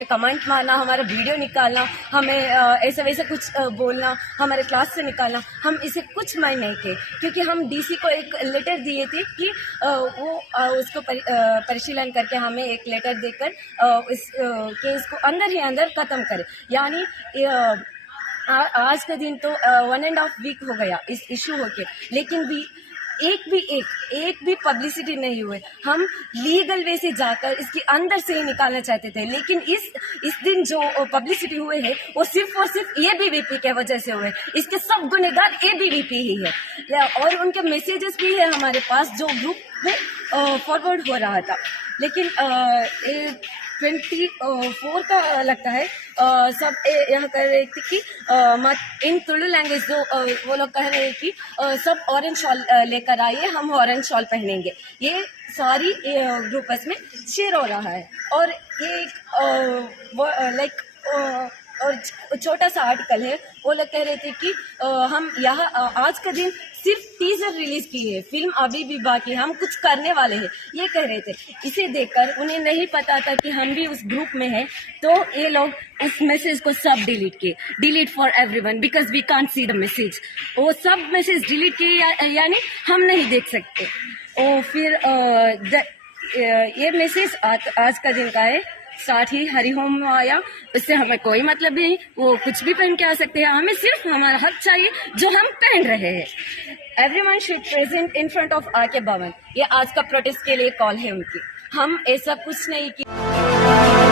Comment मारना, हमारा video निकालना, हमें ऐसा वैसा कुछ बोलना, हमारे क्लास से निकालना, हम इसे कुछ मायने नहीं थे, क्योंकि हम डीसी को एक लेटर दिए थे कि वो उसको परिशीलन करके हमें एक लेटर देकर इस केस को अंदर ही अंदर ख़त्म करे। यानी आज का दिन तो 1.5 वीक हो गया इस इशू होके, लेकिन भी एक भी पब्लिसिटी नहीं हुए। हम लीगल वे से जाकर इसके अंदर से ही निकालना चाहते थे, लेकिन इस दिन जो पब्लिसिटी हुए हैं वो सिर्फ और सिर्फ एबीवीपी के वजह से हुए। इसके सब गुनहगार एबीवीपी ही है, और उनके मैसेजेस भी है हमारे पास जो ग्रुप में फॉरवर्ड हो रहा था। लेकिन 24 का लगता है सब यह कह रहे थे कि इन तुलु लैंग्वेज जो वो लोग कह रहे हैं कि सब ऑरेंज शॉल लेकर आइए, हम ऑरेंज शॉल पहनेंगे। ये सारी ग्रुप्स में शेयर हो रहा है। और ये लाइक और छोटा सा आर्टिकल है, वो लोग कह रहे थे कि हम यहाँ आज का दिन सिर्फ टीजर रिलीज किए है, फिल्म अभी भी बाकी, हम कुछ करने वाले हैं, ये कह रहे थे। इसे देखकर उन्हें नहीं पता था कि हम भी उस ग्रुप में हैं, तो ये लोग उस मैसेज को सब डिलीट किए, delete for everyone because we can't see the message. वो सब मैसेज डिलीट किए, यानी हम नहीं देख सकते। और फिर ये मैसेज आज का दिन का है, साथ ही हरिओम आया, इससे हमें कोई मतलब नहीं, वो कुछ भी पहन के आ सकते हैं, हमें सिर्फ हमारा हक चाहिए जो हम पहन रहे हैं। Everyone should present in front of आके भवन, ये आज का प्रोटेस्ट के लिए कॉल है उनकी। हम ऐसा कुछ नहीं किया।